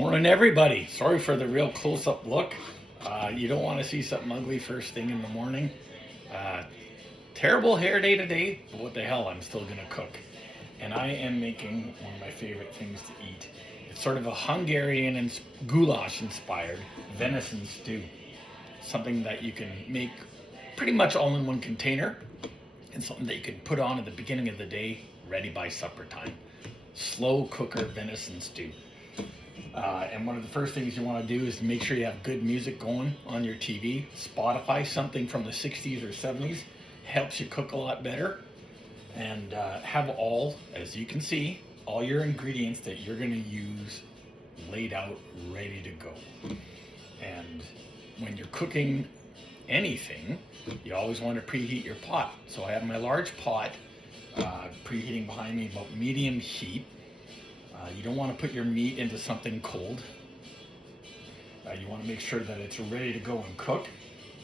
Morning, everybody. Sorry for the real close-up look. You don't want to see something ugly first thing in the morning. Uh, Terrible hair day today, but what the hell, I'm still gonna cook. And I am making one of my favorite things to eat. It's sort of a Hungarian and goulash inspired venison stew. Something that you can make pretty much all in one container, and something that you can put on at the beginning of the day, ready by supper time. Slow cooker venison stew. And one of the first things you want to do is make sure you have good music going on your TV. Spotify, something from the 60s or 70s, helps you cook a lot better. And have all, as you can see, all your ingredients that you're going to use laid out, ready to go. And when you're cooking anything, you always want to preheat your pot. So I have my large pot preheating behind me, about medium heat. You don't want to put your meat into something cold. You want to make sure that it's ready to go and cook.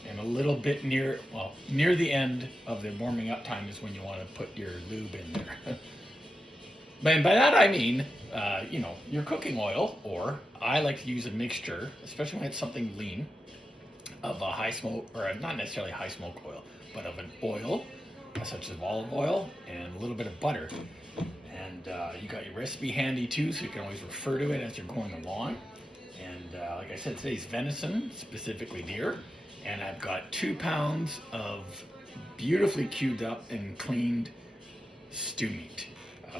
And a little bit near the end of the warming up time is when you want to put your lube in there. But by that I mean, your cooking oil, or I like to use a mixture, especially when it's something lean, of a high smoke, or not necessarily high smoke oil, but of an oil, such as olive oil, and a little bit of butter. And you got your recipe handy too, so you can always refer to it as you're going along. And like I said, today's venison, specifically deer, and I've got 2 pounds of beautifully cubed up and cleaned stew meat.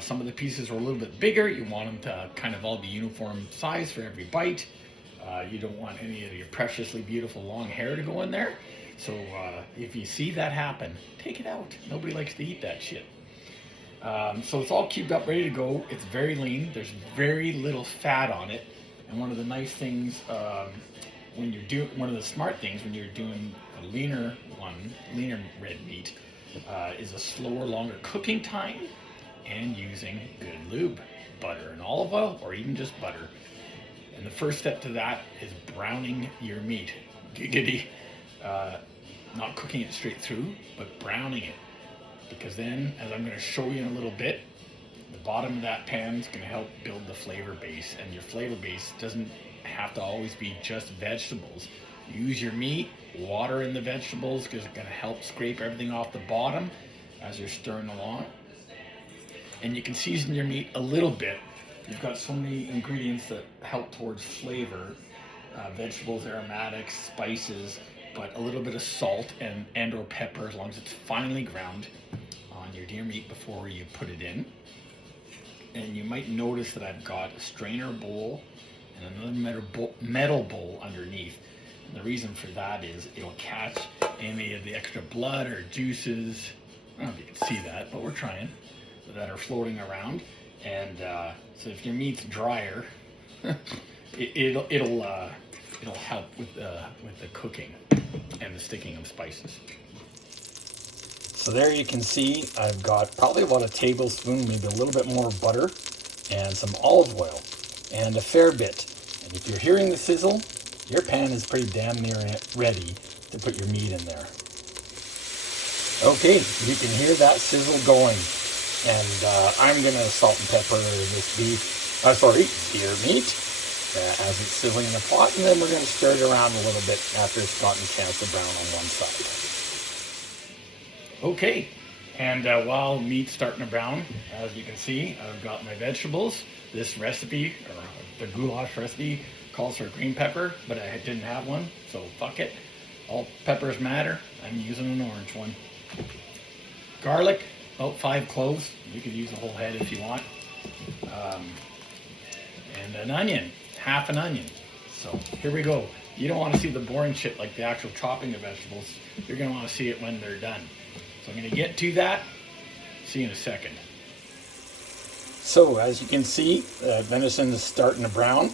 Some of the pieces are a little bit bigger. You want them to kind of all be uniform size for every bite. You don't want any of your preciously beautiful long hair to go in there. So if you see that happen, take it out. Nobody likes to eat that shit. So it's all cubed up, ready to go. It's very lean. There's very little fat on it. And one of the nice things, one of the smart things when you're doing a leaner red meat, is a slower, longer cooking time, and using good lube, butter and olive oil, or even just butter. And the first step to that is browning your meat. Giggity. Not cooking it straight through, but browning it. Because then, as I'm going to show you in a little bit, the bottom of that pan is going to help build the flavor base. And your flavor base doesn't have to always be just vegetables. Use your meat, water in the vegetables, because it's going to help scrape everything off the bottom as you're stirring along. And you can season your meat a little bit. You've got so many ingredients that help towards flavor. Vegetables, aromatics, spices, but a little bit of salt and or pepper, as long as it's finely ground on your deer meat before you put it in. And you might notice that I've got a strainer bowl and another metal bowl underneath. And the reason for that is it'll catch any of the extra blood or juices, I don't know if you can see that, but we're trying, that are floating around. And so if your meat's drier, it'll help with the cooking and the sticking of spices. So there you can see I've got probably about a tablespoon, maybe a little bit more butter, and some olive oil, and a fair bit. And if you're hearing the sizzle, your pan is pretty damn near ready to put your meat in there. Okay, you can hear that sizzle going. And I'm going to salt and pepper this deer meat as it's sizzling in the pot, and then we're going to stir it around a little bit after it's gotten a chance to brown on one side. Okay, and while meat's starting to brown, as you can see, I've got my vegetables. This recipe, or the goulash recipe, calls for green pepper, but I didn't have one, so fuck it. All peppers matter. I'm using an orange one. Garlic, about 5 cloves. You could use a whole head if you want. And an onion, half an onion. So here we go. You don't want to see the boring shit like the actual chopping of vegetables. You're going to want to see it when they're done. So I'm going to get to that. See you in a second. So as you can see, venison is starting to brown.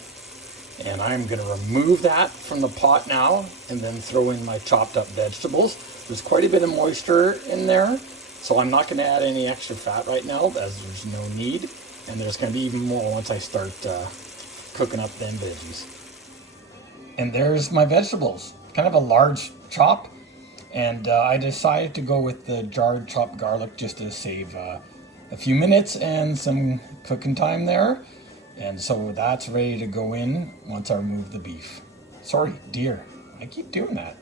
And I'm going to remove that from the pot now and then throw in my chopped up vegetables. There's quite a bit of moisture in there. So I'm not going to add any extra fat right now, as there's no need. And there's going to be even more once I start cooking up them veggies. And there's my vegetables. Kind of a large chop. And I decided to go with the jarred chopped garlic just to save a few minutes and some cooking time there. And so that's ready to go in once I remove the beef. Sorry, deer. I keep doing that.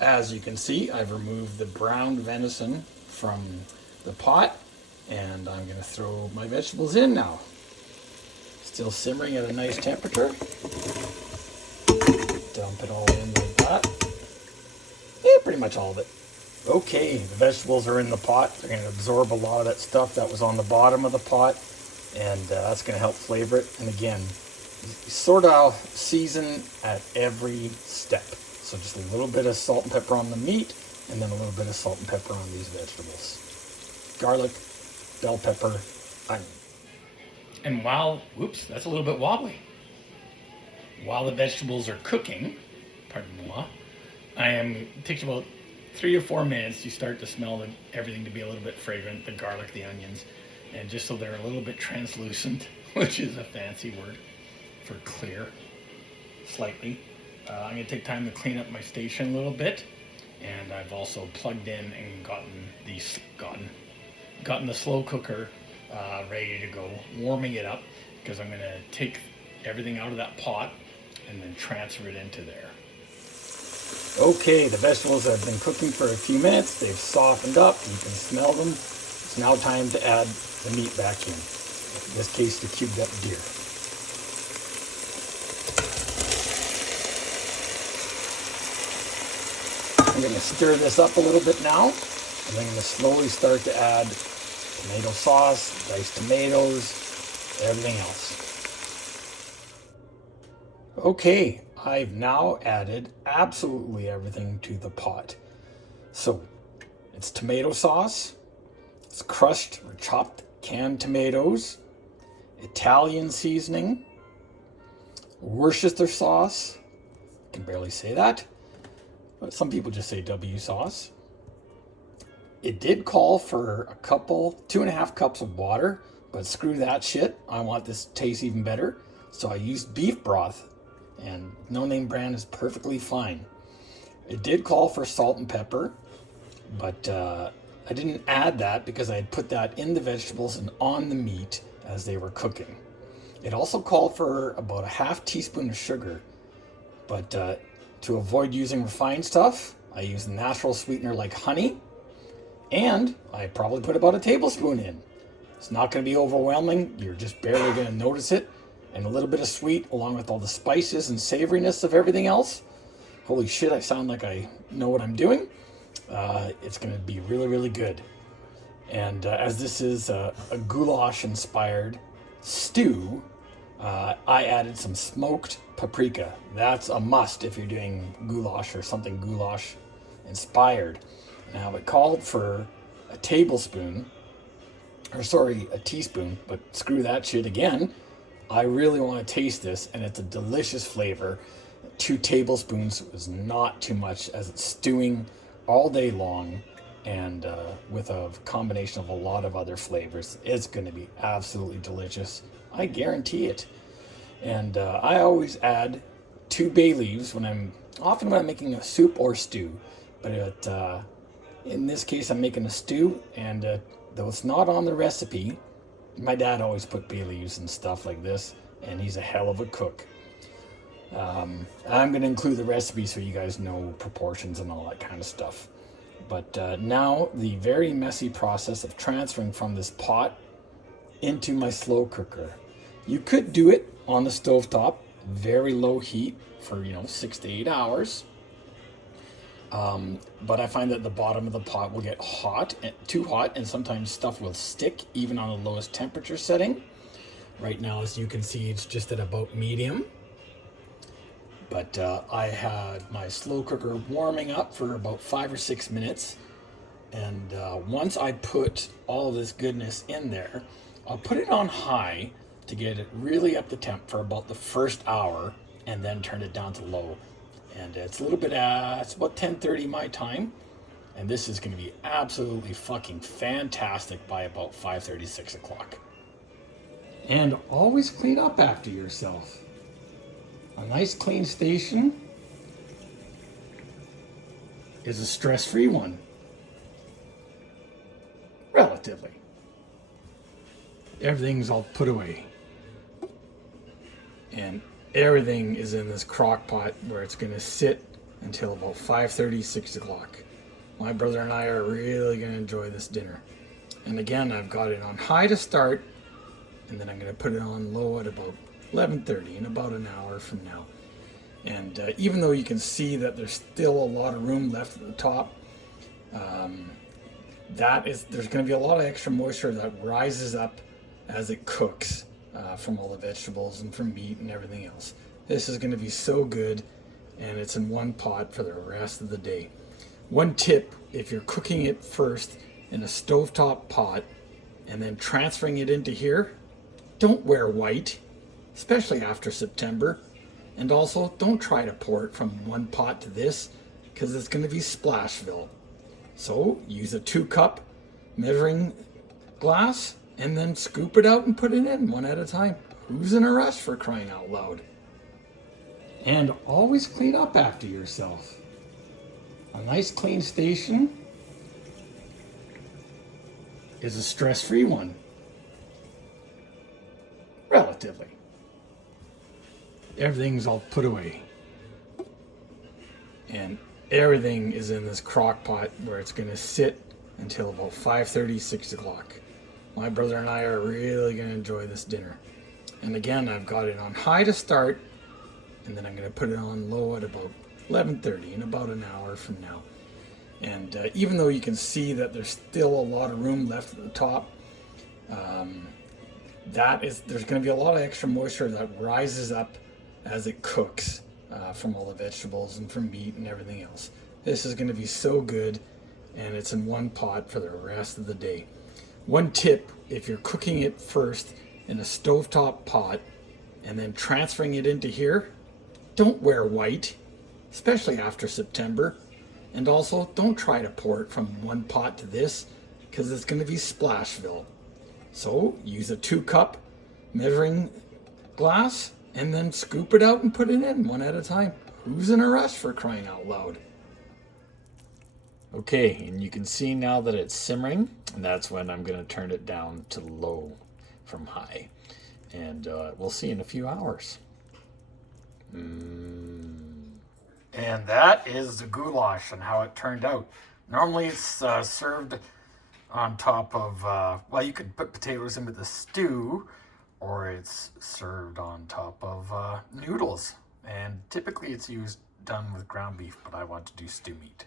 As you can see, I've removed the browned venison from the pot, and I'm going to throw my vegetables in now. Still simmering at a nice temperature. Dump it all in like that. Yeah, pretty much all of it. Okay, the vegetables are in the pot. They're going to absorb a lot of that stuff that was on the bottom of the pot, and that's going to help flavor it. And again, sort of season at every step. So just a little bit of salt and pepper on the meat, and then a little bit of salt and pepper on these vegetables. Garlic, bell pepper, onion. And while, whoops, that's a little bit wobbly. While the vegetables are cooking, pardon moi, it takes about 3 or 4 minutes. You start to smell everything to be a little bit fragrant, the garlic, the onions, and just so they're a little bit translucent, which is a fancy word for clear, slightly. I'm going to take time to clean up my station a little bit, and I've also plugged in and gotten the slow cooker ready to go, warming it up, because I'm going to take everything out of that pot and then transfer it into there. Okay, the vegetables have been cooking for a few minutes. They've softened up. You can smell them. It's now time to add the meat back in. In this case, the cubed up deer. I'm going to stir this up a little bit now, and I'm going to slowly start to add tomato sauce, diced tomatoes, everything else. Okay, I've now added absolutely everything to the pot. So, it's tomato sauce, it's crushed or chopped canned tomatoes, Italian seasoning, Worcestershire sauce, I can barely say that, but some people just say W sauce. It did call for 2.5 cups of water, but screw that shit. I want this to taste even better. So I used beef broth, and no name brand is perfectly fine. It did call for salt and pepper, but I didn't add that because I had put that in the vegetables and on the meat as they were cooking. It also called for about a half teaspoon of sugar, but to avoid using refined stuff, I used a natural sweetener like honey, and I probably put about a tablespoon in. It's not going to be overwhelming. You're just barely going to notice it. And a little bit of sweet along with all the spices and savoriness of everything else. Holy shit, I sound like I know what I'm doing. It's going to be really, really good. And as this is a goulash inspired stew, I added some smoked paprika. That's a must if you're doing goulash or something goulash inspired. Now it called for a teaspoon, but screw that shit again. I really want to taste this, and it's a delicious flavor. 2 tablespoons was not too much, as it's stewing all day long, and with a combination of a lot of other flavors. It's going to be absolutely delicious. I guarantee it. And I always add 2 bay leaves when I'm making a soup or stew, but in this case I'm making a stew, and though it's not on the recipe, my dad always put bay leaves and stuff like this, and he's a hell of a cook. I'm going to include the recipe so you guys know proportions and all that kind of stuff. But now the very messy process of transferring from this pot into my slow cooker. You could do it on the stovetop, very low heat for 6 to 8 hours. But I find that the bottom of the pot will get too hot, and sometimes stuff will stick even on the lowest temperature setting. Right now, as you can see, it's just at about medium. But I had my slow cooker warming up for about 5 or 6 minutes. And once I put all of this goodness in there, I'll put it on high to get it really up to temp for about the first hour, and then turn it down to low. And it's a little bit, it's about 10:30 my time. And this is going to be absolutely fucking fantastic by about 5:30, 6 o'clock. And always clean up after yourself. A nice clean station is a stress-free one. Relatively. Everything's all put away. and everything is in this crock pot where it's going to sit until about 5:30, 6 o'clock. My brother and I are really going to enjoy this dinner. And again, I've got it on high to start, and then I'm going to put it on low at about 11:30 in about an hour from now. And even though you can see that there's still a lot of room left at the top, there's going to be a lot of extra moisture that rises up as it cooks from all the vegetables and from meat and everything else. This is going to be so good, and it's in one pot for the rest of the day. One tip, if you're cooking it first in a stovetop pot and then transferring it into here, don't wear white, especially after September. And also, don't try to pour it from one pot to this, because it's going to be Splashville. So use a 2-cup measuring glass and then scoop it out and put it in one at a time. Who's in a rush, for crying out loud? And always clean up after yourself. A nice clean station is a stress-free one. Relatively. Everything's all put away. And everything is in this crock pot where it's going to sit until about 5:30, 6 o'clock. My brother and I are really going to enjoy this dinner. And again, I've got it on high to start, and then I'm going to put it on low at about 11:30 in about an hour from now. And even though you can see that there's still a lot of room left at the top, there's going to be a lot of extra moisture that rises up as it cooks from all the vegetables and from meat and everything else. This is going to be so good, and it's in one pot for the rest of the day. One tip, if you're cooking it first in a stovetop pot and then transferring it into here, don't wear white, especially after September. And also, don't try to pour it from one pot to this, because it's going to be Splashville. So use a 2-cup measuring glass and then scoop it out and put it in one at a time. Who's in a rush, for crying out loud? Okay, and you can see now that it's simmering, and that's when I'm going to turn it down to low from high. And we'll see in a few hours. And that is the goulash and how it turned out. Normally it's served on top of, well, you could put potatoes in with a stew, or it's served on top of noodles. And typically it's done with ground beef, but I want to do stew meat.